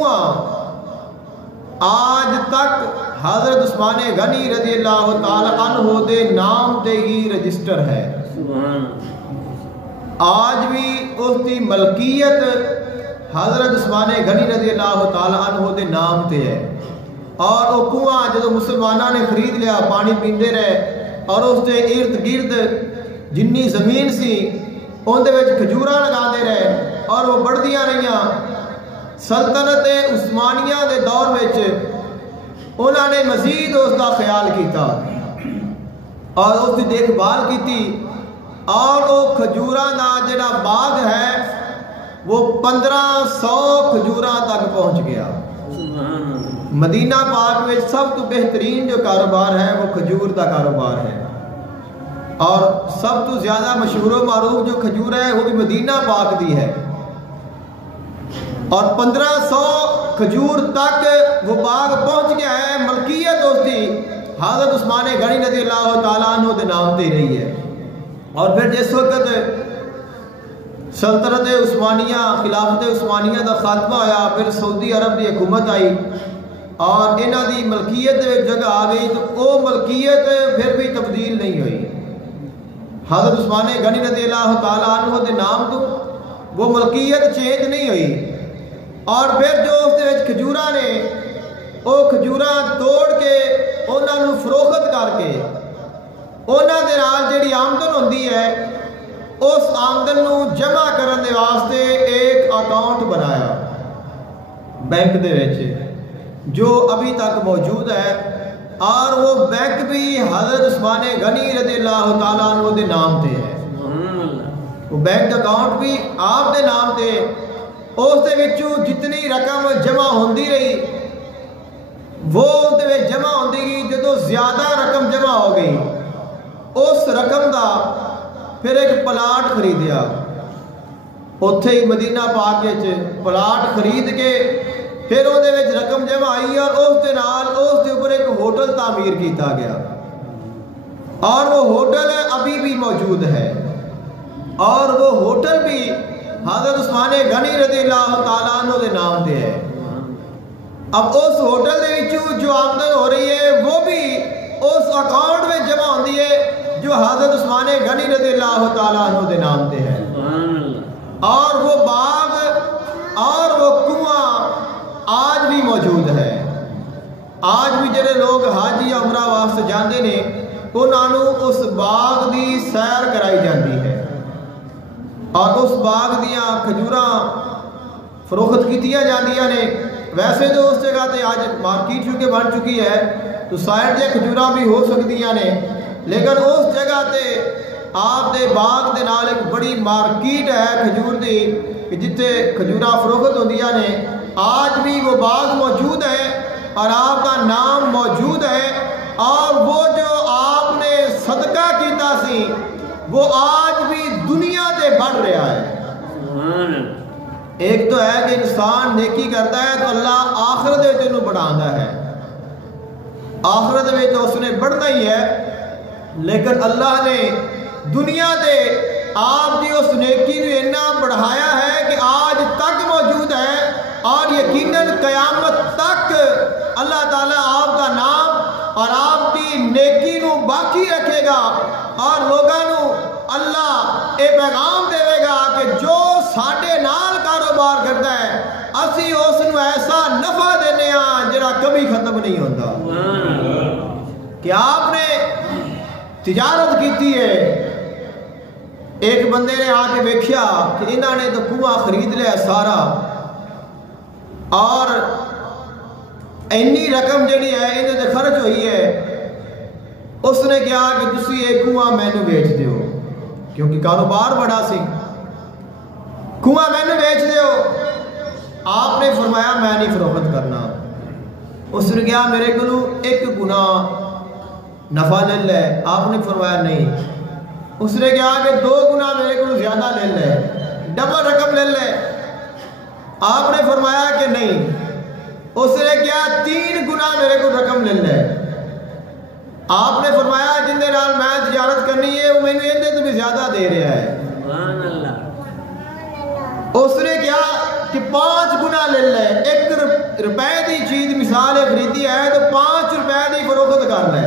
کنواں آج تک حضرت عثمان غنی رضی اللہ تعالی عنہ دے نام تے ہی رجسٹر ہے. آج بھی اس کی ملکیت حضرت عثمان غنی رضی اللہ تعالی عنہ دے نام تے ہے. اور وہ کنواں جدو مسلمانوں نے خرید لیا پانی پیندے رہے اور اس کے ارد گرد جنی زمین سی ان دے وچ کھجوراں لگا دے رہے اور وہ بڑھدیاں رہیاں. سلطنت عثمانیہ دے دور وچ انہوں نے مزید اس کا خیال کیتا اور اس کی دیکھ بھال کی اور وہ کھجوراں دا جڑا باغ ہے وہ 1500 کھجوراں تک پہنچ گیا. مدینہ پاک میں سب تو بہترین جو کاروبار ہے وہ کھجور کا کاروبار ہے اور سب تو زیادہ مشہور و معروف جو کھجور ہے وہ بھی مدینہ پاک دی ہے. اور 1500 کھجور تک وہ باغ پہنچ گیا ہے. ملکیت اس کی حضرت عثمان غنی رضی اللہ تعالیٰ عنہ دے نام تے رہی ہے. اور پھر جس وقت سلطنت عثمانیہ خلافت عثمانیہ کا خاتمہ آیا پھر سعودی عرب کی حکومت آئی اور انہاں دی ملکیت جگہ آ گئی تو وہ ملکیت پھر بھی تبدیل نہیں ہوئی. حضرت عثمان غنی رضی اللہ تعالیٰ عنہ دے نام تو وہ ملکیت چینج نہیں ہوئی. اور پھر جو اس دے کھجوراں نے وہ کھجوراں توڑ کے انہاں نوں فروخت کر کے انہاں دے نال جڑی آمدن ہوندی ہے اس آمدن نوں جمع کرن دے واسطے ایک اکاؤنٹ بنایا بینک دے وچ جو ابھی تک موجود ہے. اور وہ بینک بھی حضرت عثمان غنی رضی اللہ تعالیٰ عنہ دے نام تے ہے. وہ بینک اکاؤنٹ بھی آپ دے نام تے اس دے وچوں جتنی رقم جمع ہوندی رہی وہ دے وچ جمع ہوندی گئی. جدو زیادہ رقم جمع ہو گئی اس رقم دا پھر ایک پلاٹ خریدیا اوتھے ہی مدینہ پاک وچ پلاٹ خرید کے پھر وہ دے وچ رقم جمع آئی اور اس دے نال اس دے اوپر ایک ہوٹل تعمیر کیتا گیا اور وہ ہوٹل ابھی بھی موجود ہے. اور وہ ہوٹل بھی حضرت عثمان غنی رضی اللہ تعالیٰ عنہ دے نام تے ہے. اب اس ہوٹل دے وچوں جو آمدن ہو رہی ہے وہ بھی اس اکاؤنٹ میں جمع ہوندی ہے جو حضرت عثمان غنی رضی اللہ تعالیٰ عنہ دے نام تے ہے. اور وہ باغ اور وہ کنواں آج بھی موجود ہے. آج بھی جڑے لوگ حج یا عمرہ واسطے جاندے نے انہاں نوں اس باغ دی سیر کرائی جاندی ہے اور اس باغ دیاں کھجوراں فروخت کیتیاں جاندیاں نے. ویسے تو اس جگہ تے آج مارکیٹ چونکہ بن چکی ہے تو سائڈ دے کھجوراں بھی ہو سکدیاں نے لیکن اس جگہ تے آپ دے باغ دے نال ایک بڑی مارکیٹ ہے کھجور دی کہ جتے کھجوراں فروخت ہوندیاں نے. آج بھی وہ باغ موجود ہے اور آپ کا نام موجود ہے اور وہ جو آپ نے صدقہ کیتا سی وہ آج بھی دنیا تے بڑھ رہا ہے. ایک تو ہے کہ انسان نیکی کرتا ہے تو اللہ آخرت وچ انہوں بڑھاندا ہے. آخرت وچ تو اس نے بڑھنا ہی ہے لیکن اللہ نے دنیا تے آپ دی اس نیکی نو اتنا بڑھایا ہے کہ آج تک موجود ہے اور یقیناً قیامت تک اللہ تعالیٰ آپ کا نام اور آپ کی نیکی نو باقی رکھے گا اور لوگاں نو اللہ اے پیغام دے گا کہ جو ساڈے نال کاروبار کرتا ہے اسی اس نو ایسا نفع دینے ہاں جڑا کبھی ختم نہیں ہوتا. کہ آپ نے تجارت کیتی ہے ایک بندے نے آ کے دیکھیا کہ انہوں نے تو کنواں خرید لیا سارا اور اینی رقم جڑی ہے انہیں تے خرچ ہوئی ہے. اس نے کہا کہ تسی ایک کنواں مینوں بیچ دیو کیونکہ کاروبار بڑا سی. کنواں مینوں بیچ دیو. آپ نے فرمایا میں نہیں فروخت کرنا. اس نے کہا میرے کو ایک گنا نفع لے لے. آپ نے فرمایا نہیں. اس نے کہا کہ 2 گنا میرے کو زیادہ لے لے ڈبل رقم لے لے. آپ نے فرمایا کہ نہیں. اس نے کہا 3 گنا میرے کو رقم لے لے. آپ نے فرمایا جن دے نال میں تجارت کرنی ہے وہ مینوں اندے تو بھی زیادہ دے رہا ہے. سبحان اللہ. اس نے کہا کہ 5 گنا لے لے 1 کر لے.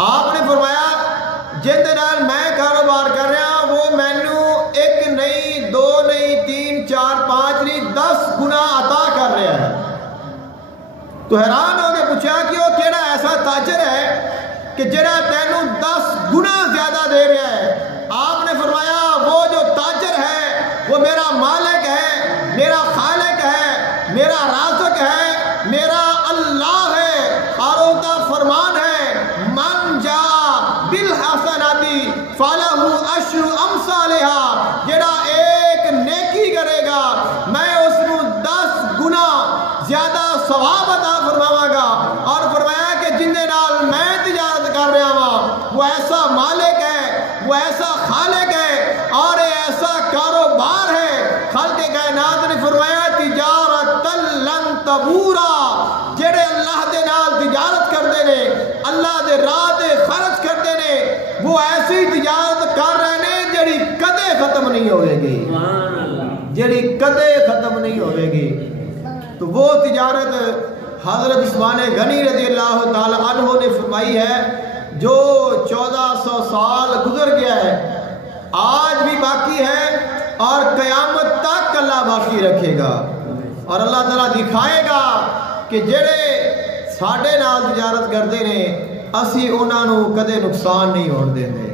آپ نے فرمایا جن دے نال میں کاروبار کر رہا وہ مینو ایک نہیں دو نہیں تین چار پانچ نہیں 10 گنا عطا کر رہا ہے. تو حیران ہو کے پوچھا کہ وہ کیڑا ایسا تاجر ہے کہ جڑا تینوں 10 گنا زیادہ دے رہا ہے؟ آپ نے فرمایا وہ جو تاجر ہے وہ میرا مالک ہے، میرا خالق ہے، میرا رازق ہے، میرا اللہ ہے، اور ان کا فرمان ہے من جاء بالحسناتی فلہ عشر امثالها، جڑا ایک نیکی کرے گا میں اس کو 10 گنا زیادہ ثواب عطا فرماواں گا. اور فرمایا کہ جن دے نال میں تجارت کر رہا ہوں وہ ایسا مالک ہے، وہ ایسا خالق ہے اور ایسا کاروبار ہے. خالق کائنات نے فرمایا تجارت لن تبورا، جڑے اللہ دے نال تجارت کرتے نے، اللہ دے راہ تے خرچ کرتے نے، وہ ایسی تجارت کر رہے نے جڑی کدے ختم نہیں ہوئے گی، جڑی کدے ختم نہیں ہوئے گی. تو وہ تجارت حضرت عثمان غنی رضی اللہ تعالی عنہ نے فرمائی ہے جو 1400 سال گزر گیا ہے، آج بھی باقی ہے اور قیامت تک اللہ باقی رکھے گا. اور اللہ تعالیٰ دکھائے گا کہ جڑے ساڈے نال تجارت کرتے ہیں اسی انہاں نو کدے نقصان نہیں ہون دیندے.